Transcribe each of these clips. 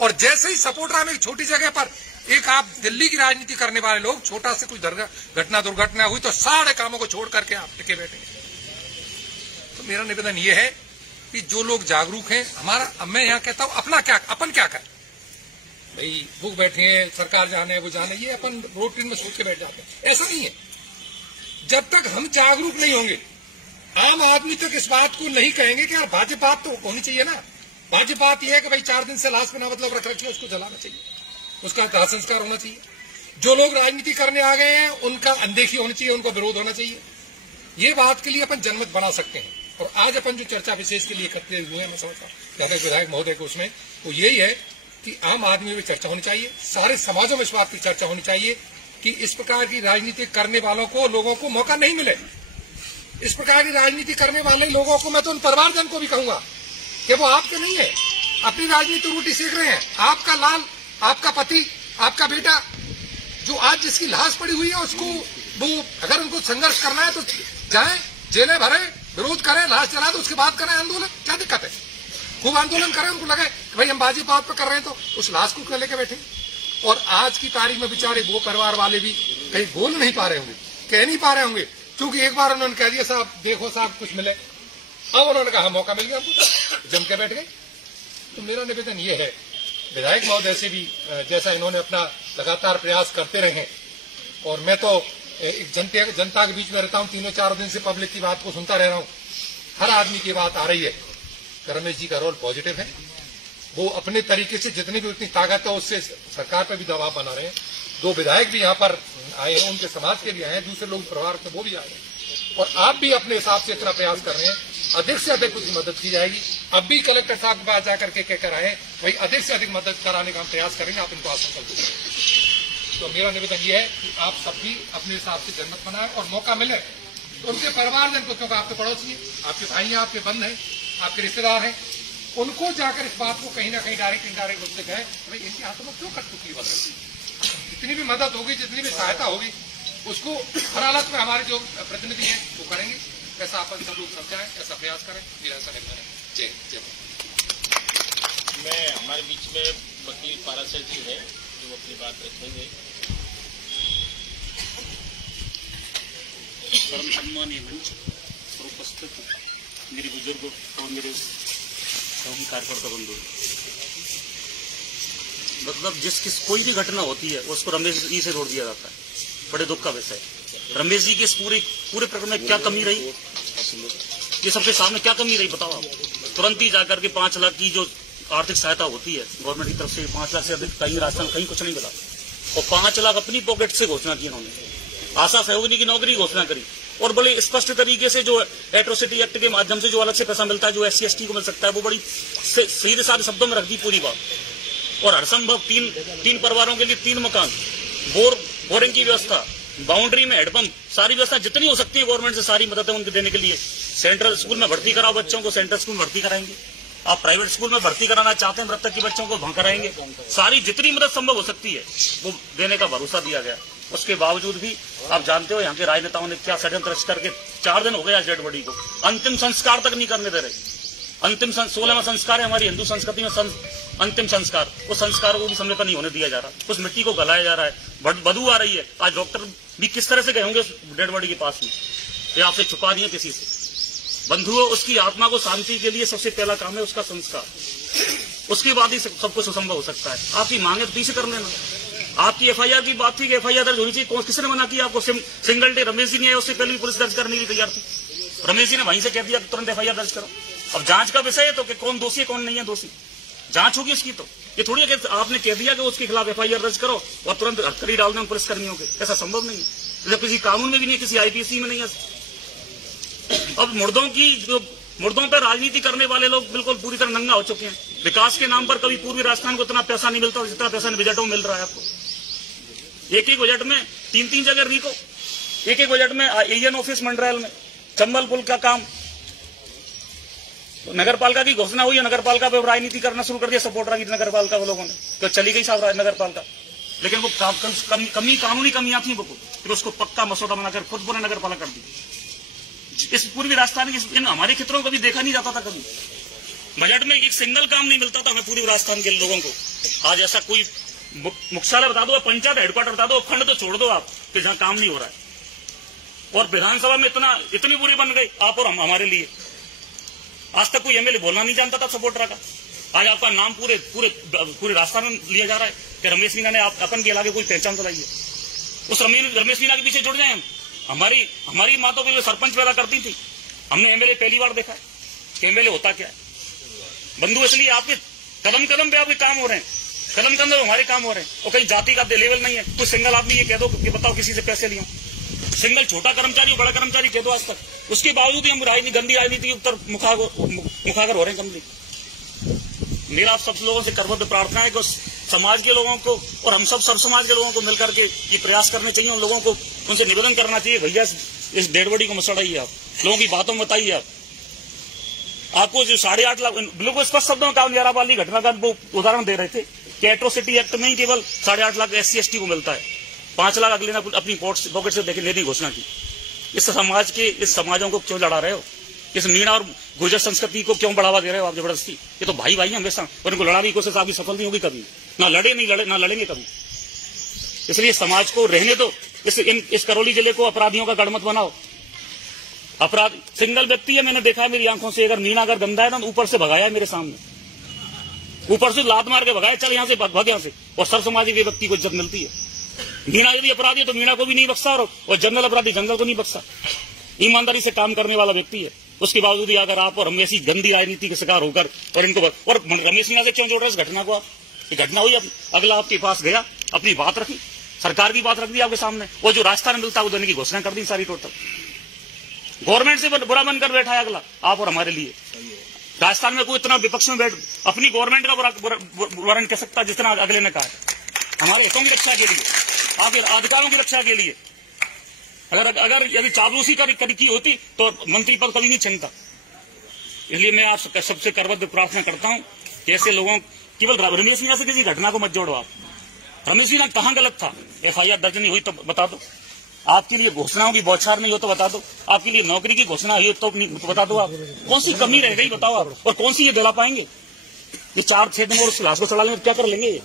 और जैसे ही सपोर्टरा में एक छोटी जगह पर एक आप दिल्ली की राजनीति करने वाले लोग, छोटा से कुछ घटना दुर्घटना हुई तो सारे कामों को छोड़ करके आप टिके बैठे। तो मेरा निवेदन ये है कि जो लोग जागरूक हैं, हमारा, मैं यहाँ कहता हूं अपन क्या करें भाई, भूख बैठे हैं, सरकार जाने वो जाने, ये अपन रूटीन में सोच के बैठ जाते हैं। ऐसा नहीं है। जब तक हम जागरूक नहीं होंगे, आम आदमी तक इस बात को नहीं कहेंगे कि यार भाजपा बात तो होनी चाहिए ना। भाजपा बात यह है कि भाई 4 दिन से लाश बिना मतलब रख रखिए, उसको जलाना चाहिए, उसका दाह संस्कार होना चाहिए। जो लोग राजनीति करने आ गए हैं उनका अनदेखी होनी चाहिए, उनका विरोध होना चाहिए। ये बात के लिए अपन जनमत बना सकते हैं। और आज अपन जो चर्चा विशेष के लिए इकट्ठे हुए हैं, मैं समझता हूँ विधायक महोदय को, उसमें तो यही है कि आम आदमी में चर्चा होनी चाहिए, सारे समाजों में इस बात की चर्चा होनी चाहिए कि इस प्रकार की राजनीति करने वालों को, लोगों को मौका नहीं मिले। इस प्रकार की राजनीति करने वाले लोगों को, मैं तो उन परिवारजन को भी कहूंगा कि वो आपके नहीं है, अपनी राजनीति रोटी सेक रहे हैं। आपका लाल, आपका पति, आपका बेटा, जो आज जिसकी लाश पड़ी हुई है, उसको वो अगर उनको संघर्ष करना है तो जाए, जेलें भरे, विरोध करें, लाश जला दो, उसके बाद करें आंदोलन, क्या दिक्कत है? खूब आंदोलन करें, उनको लगे कि भाई हम बाजी बात पर कर रहे हैं तो उस लाश को लेकर बैठे। और आज की तारीख में बेचारे वो परिवार वाले भी कहीं बोल नहीं पा रहे होंगे, कह नहीं पा रहे होंगे, क्योंकि एक बार उन्होंने कह दिया साहब देखो साहब कुछ मिले, अब उन्होंने कहा मौका मिल गया हमको, जम के बैठ गए। तो मेरा निवेदन ये है विधायक महोदय से भी, जैसा इन्होंने अपना लगातार प्रयास करते रहे, और मैं तो एक जनता के बीच में रहता हूं, 3-4 दिन से पब्लिक की बात को सुनता रह रहा हूं, हर आदमी की बात आ रही है। रमेश जी का रोल पॉजिटिव है, वो अपने तरीके से जितनी भी उतनी ताकत है उससे सरकार पर भी दबाव बना रहे हैं। 2 विधायक भी यहाँ पर आए हैं, उनके समाज के भी आए हैं, दूसरे लोग परिवार के वो भी आए हैं, और आप भी अपने हिसाब से इतना प्रयास कर रहे हैं। अधिक से अधिक उसकी मदद की जाएगी। अब भी कलेक्टर साहब के पास जाकर के कहकर आए भाई अधिक से अधिक मदद कराने का हम प्रयास करेंगे, आप इनको आश्वासन दीजिए। तो मेरा निवेदन यह है कि आप सब भी अपने हिसाब से जनमत बनाएं और मौका मिले तो उनके परिवारजन को, क्योंकि आपके पड़ोसी हैं, आपके भाई हैं, आपके बंद हैं, आपके रिश्तेदार हैं, उनको जाकर इस बात को कहीं ना कहीं डायरेक्ट इनडायरेक्ट रूप से कहें भाई इनके हाथों में क्यों कठपुतली बदल रही है। जितनी भी मदद होगी, जितनी भी सहायता होगी, उसको हर हालत में हमारे जो प्रतिनिधि हैं वो करेंगे। ऐसा अपन सब लोग समझाएं, ऐसा प्रयास करें, मेरा ऐसा निवेदन है। जय जय। मैं हमारे बीच में वकील पाराशर जी है जो अपनी बात रखेंगे। परम सम्मानीय मंच पर उपस्थित मेरे बुजुर्ग और मेरे सहयोगी कार्यकर्ता बंधु, मतलब कोई भी घटना होती है उसको रमेश जी से जोड़ दिया जाता है। बड़े दुख का विषय। रमेश जी के इस पूरे प्रकरण में क्या कमी रही, ये सबके सामने क्या कमी रही बताओ आप। तुरंत ही जाकर के 5 लाख की जो आर्थिक सहायता होती है गवर्नमेंट की तरफ से, 5 लाख से अधिक कहीं राजस्थान कहीं कुछ नहीं मिला, और 5 लाख अपनी पॉकेट से घोषणा की उन्होंने। आशा सहयोगी की नौकरी घोषणा करी, और बड़े स्पष्ट तरीके से जो एट्रोसिटी एक्ट के माध्यम से जो अलग से पैसा मिलता है, जो SC ST को मिल सकता है, वो बड़ी सीधे साधे शब्दों में रख दी पूरी बात। और हर संभव 3 परिवारों के लिए 3 मकान, बोरिंग की व्यवस्था, बाउंड्री में हेडपंप, सारी व्यवस्था जितनी हो सकती है गवर्नमेंट से सारी मदद है उनको देने के लिए। सेंट्रल स्कूल में भर्ती कराओ बच्चों को, सेंट्रल स्कूल में भर्ती कराएंगे। आप प्राइवेट स्कूल में भर्ती कराना चाहते हैं मृतक के बच्चों को, वहां कराएंगे। सारी जितनी मदद संभव हो सकती है वो देने का भरोसा दिया गया। उसके बावजूद भी आप जानते हो यहाँ के राजनेताओं ने क्या षड्यंत्र रच करके 4 दिन हो गए आज डेड बॉडी को अंतिम संस्कार तक नहीं करने दे रहे। अंतिम 16वां संस्कार है हमारी हिंदू संस्कृति में, अंतिम संस्कार, उस संस्कार को भी समय पर नहीं होने दिया जा रहा, उस मिट्टी को गलाया जा रहा है, बदबू आ रही है। आज डॉक्टर भी किस तरह से गए होंगे उस डेड बॉडी के पास में, या आपसे छुपा दिए किसी से। बंधुओं, उसकी आत्मा को शांति के लिए सबसे पहला काम है उसका संस्कार, उसके बाद ही सब कुछ संभव हो सकता है। आपकी मांगे तो पीछे कर लेना। आपकी FIR की बात थी कि FIR दर्ज होनी चाहिए, किसने मना किया आपको? सिंगल डे रमेश जी नहीं आए, उससे पहले भी पुलिस दर्ज करने के लिए तैयार थी। रमेश जी ने वहीं से कह दिया तुरंत FIR दर्ज करो। अब जांच का विषय है तो कि कौन दोषी है कौन नहीं है दोषी, जांच होगी इसकी। तो ये थोड़ी है कि आपने कह दिया कि उसके खिलाफ FIR दर्ज करो और तुरंत हथकड़ी डाल दें पुलिस कर्मियों के, ऐसा संभव नहीं है। किसी कानून में भी नहीं है, किसी IPC में नहीं है। अब मुर्दों पर राजनीति करने वाले लोग बिल्कुल पूरी तरह नंगा हो चुके हैं। विकास के नाम पर कभी पूर्वी राजस्थान को इतना पैसा नहीं मिलता जितना पैसा बजटों में मिल रहा है आपको। एक बजट में 3 जगह रिको, एक बजट में AN ऑफिस मंडरायल में, चंबल पुल का काम, तो नगर पालिका की घोषणा हुई है, नगर पालिका पे राजनीति करना शुरू कर दिया सपोर्टर की नगर पालिका वो लोगों ने, तो चली गई साहब नगर पालिका। लेकिन वो कानूनी कमियां थी, वो फिर उसको पक्का मसौदा बनाकर खुद पूरा नगर पालिका कर दी। इस पूर्वी राजस्थान की इन हमारे क्षेत्रों को कभी देखा नहीं जाता था, कभी बजट में एक सिंगल काम नहीं मिलता था हमें पूर्वी राजस्थान के लोगों को। आज ऐसा कोई मुख्यालय बता दो, पंचायत हेडक्वार्टर बता दो, फंड तो छोड़ दो आप कि जहां काम नहीं हो रहा है। और विधानसभा में इतनी बुरी बन गई आप और हमारे लिए। आज तक कोई एमएलए बोलना नहीं जानता था सपोर्टर का। आज आपका नाम पूरे राजस्थान में लिया जा रहा है कि रमेश मीणा ने अपन के इलाके कोई पहचान चलाई है। उस रमेश मीणा के पीछे जुड़ जाए हम। हमारी माँ तो बिल्कुल सरपंच पैदा करती थी। हमने एमएलए पहली बार देखा है कि एमएलए होता क्या है। बंधु, इसलिए आपके कदम कदम पे आपके काम हो रहे हैं, कदम कदम पे हमारे काम हो रहे हैं। और कहीं जाति का लेवल नहीं है। कोई सिंगल आदमी ये कह दो कि बताओ किसी से पैसे लिया, सिंगल छोटा कर्मचारी बड़ा कर्मचारी कह दो आज तक। उसके बावजूद ही हम गंदी राजनीति के उत्तर मुखागर हो रहे हैं कमली। मेरा आप सब लोगों से करबद्ध प्रार्थना है कि समाज के लोगों को और हम सब समाज के लोगों को मिलकर के ये प्रयास करने चाहिए। उन लोगों को उनसे निवेदन करना चाहिए, भैया इस डेड बॉडी को मत सड़ाइए, आप लोगों की बातों में बताइए। आपको जो 8.5 लाख बिल्कुल स्पष्ट शब्दों में कामयाब वाली घटना का वो उदाहरण दे रहे थे कि एट्रोसिटी एक्ट में ही केवल 8.5 लाख SC/ST को मिलता है। 5 लाख अगले ने अपनी पॉकेट से लेने की घोषणा की। इस समाजों को क्यों लड़ा रहे हो? इस मीणा और गुर्जर संस्कृति को क्यों बढ़ावा दे रहे हो आप जबरदस्ती? ये तो भाई भाई हमेशा, और इनको लड़ाने की कोशिश आपकी सफल नहीं होगी कभी। ना लड़ेंगे कभी। इसलिए समाज को रहने दो। इस करौली जिले को अपराधियों का गढ़ मत बनाओ। अपराध सिंगल व्यक्ति है, मैंने देखा है मेरी आंखों से। अगर मीणा अगर गंदा है ना, ऊपर से भगाया है मेरे सामने, ऊपर से लात मार के भगाया, चल यहाँ से भाग यहाँ से। और सर समाजी के व्यक्ति को इज्जत मिलती है। मीणा यदि अपराधी है तो मीणा को भी नहीं बख्शा, और जनरल अपराधी जनरल को नहीं बख्शा। ईमानदारी से काम करने वाला व्यक्ति है। उसके बावजूद भी अगर आप और हम ऐसी गंदी राजनीति के शिकार होकर और इनको और रमेश मीणा से क्यों जोड़ रहे इस घटना को? आप ये घटना हुई, अगला आपके पास गया, अपनी बात रखी, सरकार की बात रख दी आपके सामने। वो जो राजस्थान में मिलता है वो देने की घोषणा कर दी सारी टोटल। गवर्नमेंट से बुरा बनकर बैठा है अगला आप और हमारे लिए। राजस्थान में कोई इतना विपक्ष में बैठ अपनी गवर्नमेंट का वर्णन कर सकता जितना अगले ने कहा है। हमारे हितों की रक्षा के लिए, आपके अधिकारों की रक्षा के लिए। अगर यदि चापलूसी की होती तो मंत्री पद कभी नहीं छीनता। इसलिए मैं आप सबसे करबद्ध प्रार्थना करता हूं कि ऐसे लोगों, केवल रमेश मीणा से किसी घटना को मत जोड़ो आप। रमेश मीणा कहां गलत था? FIR दर्ज नहीं हुई तो बता दो। आपके लिए घोषणाओं की बौछार नहीं हो तो बता दो। आपके लिए नौकरी की घोषणा हुई तो बता दो। आप कौन सी कमी रह गई बताओ आप, और कौन सी ये दिला पाएंगे? ये 4-6 दिन और उस लाश को चढ़ा लेंगे, क्या कर लेंगे?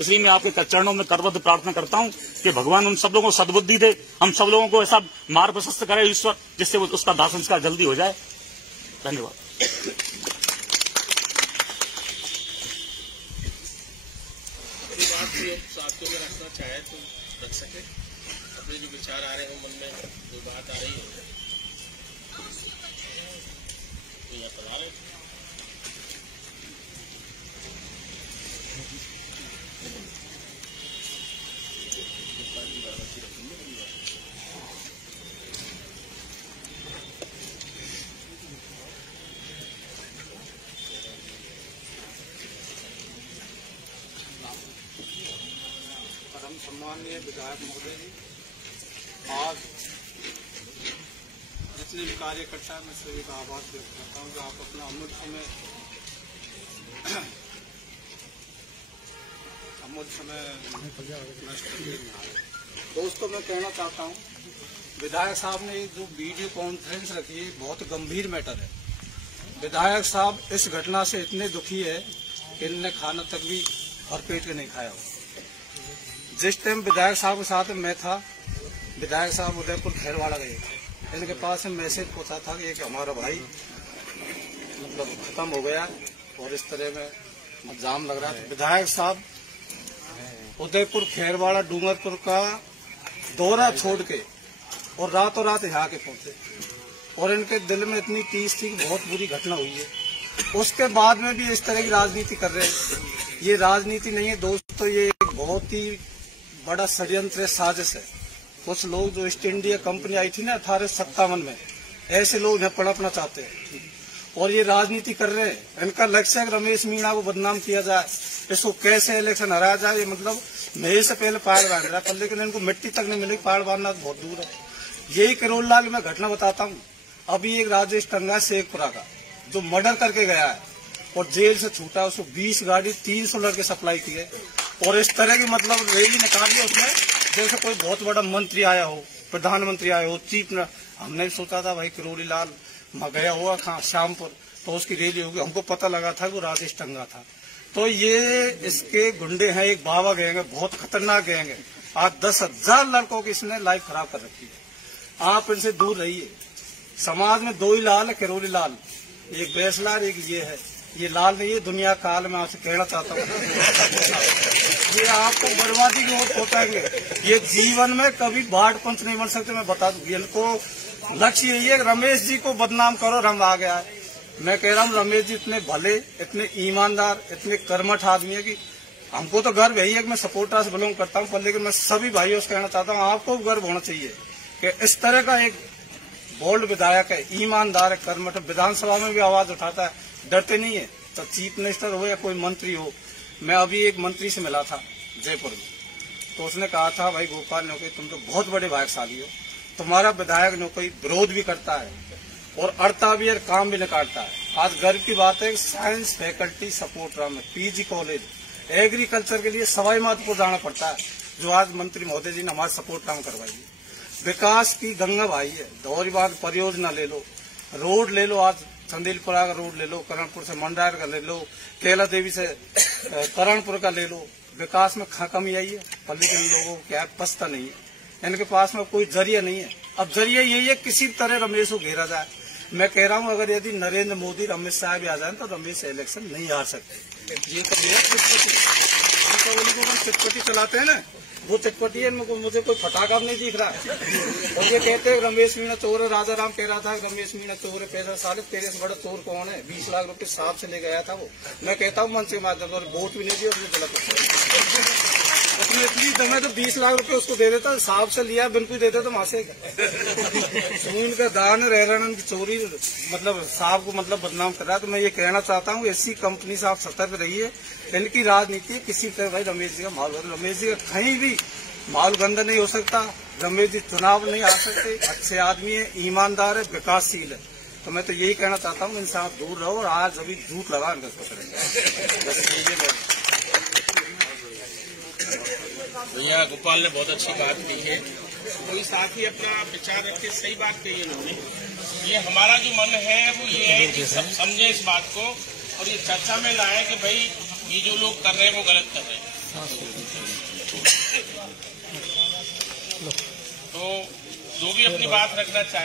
इसलिए मैं आपके चरणों में करबद्ध प्रार्थना करता हूं कि भगवान उन सब लोगों को सद्बुद्धि दे, हम सब लोगों को ऐसा मार्ग प्रशस्त करे ईश्वर, जिससे उसका दाह संस्कार जल्दी हो जाए। धन्यवाद। साथियों में रखना चाहे तो रख सके। अपने जो विचार आ रहे हैं मन में, जो बात आ रही है तो यह करवा रहे। सम्माननीय विधायक महोदय जी, आज जितने भी कार्यकर्ता मैं सभी का आभार व्यक्त करता हूँ कि आप अपना अमूल्य समय नष्ट करके आए। दोस्तों, मैं कहना चाहता हूँ, विधायक साहब ने जो वीडियो कॉन्फ्रेंस रखी है बहुत गंभीर मैटर है। विधायक साहब इस घटना से इतने दुखी है कि इनने खाना तक भी भरपेट के नहीं खाया हो। जिस टाइम विधायक साहब के साथ मैं था, विधायक साहब उदयपुर खैरवाड़ा गए थे। इनके पास से मैसेज पहुंचा था कि एक हमारा भाई मतलब खत्म हो गया और इस तरह में जाम लग रहा है। विधायक साहब उदयपुर खैरवाड़ा डूंगरपुर का दौरा छोड़ के और रातों रात यहाँ के पहुंचे, और इनके दिल में इतनी टीस थी कि बहुत बुरी घटना हुई है। उसके बाद में भी इस तरह की राजनीति कर रहे हैं। ये राजनीति नहीं है दोस्तों, ये एक बहुत ही बड़ा षड्यंत्र साजिश है। कुछ लोग जो ईस्ट इंडिया कंपनी आई थी ना 1857 में, ऐसे लोग यहाँ पड़पना चाहते हैं और ये राजनीति कर रहे हैं। इनका लक्ष्य है रमेश मीणा को बदनाम किया जाए, इसको कैसे इलेक्शन हराया जाए। ये मतलब मेरे से पहले पहाड़ बांध रहा था, लेकिन इनको मिट्टी तक नहीं मिलेगी, पहाड़ बांधना बहुत दूर है। यही करोलला की मैं घटना बताता हूँ। अभी एक राजेश टंगा शेखपुरा का जो मर्डर करके गया है और जेल से छूटा, उसको 20 गाड़ी 300 लड़के सप्लाई किए और इस तरह की मतलब रैली निकाली उसने जैसे कोई बहुत बड़ा मंत्री आया हो, प्रधानमंत्री आया हो, चीफ। हमने सोचा था भाई किरोड़ी लाल गया हुआ शामपुर तो उसकी रैली होगी। हमको पता लगा था वो राजेश टंगा था। तो ये इसके गुंडे हैं, एक बाबा गैंग है, बहुत खतरनाक गैंग है। आज 10,000 लड़कों की इसने लाइफ खराब कर रखी है। आप इनसे दूर रहिए। समाज में दो ही लाल है, किरोड़ी लाल, एक बैसलाल, एक ये है। ये लाल नहीं है, दुनिया काल में आपसे कहना चाहता हूँ ये आपको बर्बादी की ओर पहुंचाएंगे। ये जीवन में कभी बाढ़ पंच नहीं बन सकते, मैं बता दूं। इनको लक्ष्य यही है, रमेश जी को बदनाम करो, रंग आ गया है। मैं कह रहा हूँ रमेश जी इतने भले, इतने ईमानदार, इतने कर्मठ आदमी है कि हमको तो गर्व यही है कि मैं सपोर्टर से बिलोंग करता हूँ, पर लेकिन मैं सभी भाइयों से कहना चाहता हूँ आपको गर्व होना चाहिए कि इस तरह का एक बोल्ड विधायक है, ईमानदार है, कर्मठ, विधानसभा में भी आवाज उठाता है, डरते नहीं है। तो चीफ मिनिस्टर हो या कोई मंत्री हो, मैं अभी एक मंत्री से मिला था जयपुर में, तो उसने कहा था भाई गोपाल नौकरी तुम तो बहुत बड़े भाग्यशाली हो, तुम्हारा विधायक नौकरी विरोध भी करता है और अड़ता भी है, काम भी निकालता है। आज गर्व की बात है कि साइंस फैकल्टी सपोर्ट में पीजी कॉलेज एग्रीकल्चर के लिए सवाई माधोपुर जाना पड़ता है, जो आज मंत्री महोदय जी ने हमारे सपोर्ट काम करवाई है। विकास की गंगा भाई है, धौरीबाग परियोजना ले लो, रोड ले लो, आज चंदेलपुरा का रोड ले लो, करणपुर से मंडार का ले लो, केला देवी से करणपुर का ले लो। विकास में कमी आई है, पर लेकिन लोगों को क्या पछता नहीं है, इनके पास में कोई जरिया नहीं है। अब जरिया यही है किसी तरह रमेश को घेरा जाए। मैं कह रहा हूँ अगर यदि नरेंद्र मोदी रमेश साहब भी आ जाए तो रमेश इलेक्शन नहीं हार सकते। ये कभी चिटपटी चलाते हैं ना, वो चिटपटी है, मुझे कोई फटाका नहीं दिख रहा है। और ये कहते हैं रमेश मीणा चोर है, राजा राम कह रहा था रमेश मीणा चोर है, पैसा साले तेरे से बड़ा चोर कौन है? 20 लाख रुपए साहब से ले गया था वो। मैं कहता हूँ मन से माध्यम और वोट भी नहीं दिया, उसने गलत इतनी दमे तो 20 लाख रुपए उसको दे देता, साहब से लिया बिल्कुल देते तो वहां से खून का दान रहरण की चोरी, मतलब साहब को मतलब बदनाम कर रहा है। तो मैं ये कहना चाहता हूँ ऐसी कंपनी से आप सतर्क रहिए। इनकी राजनीति किसी तरह भाई रमेश जी का माहौल, रमेश जी का कहीं भी माहौल गंदा नहीं हो सकता। रमेश जी चुनाव नहीं आ सकते, अच्छे आदमी है, ईमानदार है, विकासशील है। तो मैं तो यही कहना चाहता हूँ इनसे आप दूर रहो और आज अभी झूठ लगा इनका। भैया गोपाल ने बहुत अच्छी बात की है, कोई साथ ही अपना विचार रखे, सही बात कही उन्होंने। ये हमारा जो मन है वो ये है कि सब समझे इस बात को और ये चर्चा में लाए कि भाई ये जो लोग कर रहे हैं वो गलत कर रहे हैं। तो जो भी अपनी बात रखना चाहे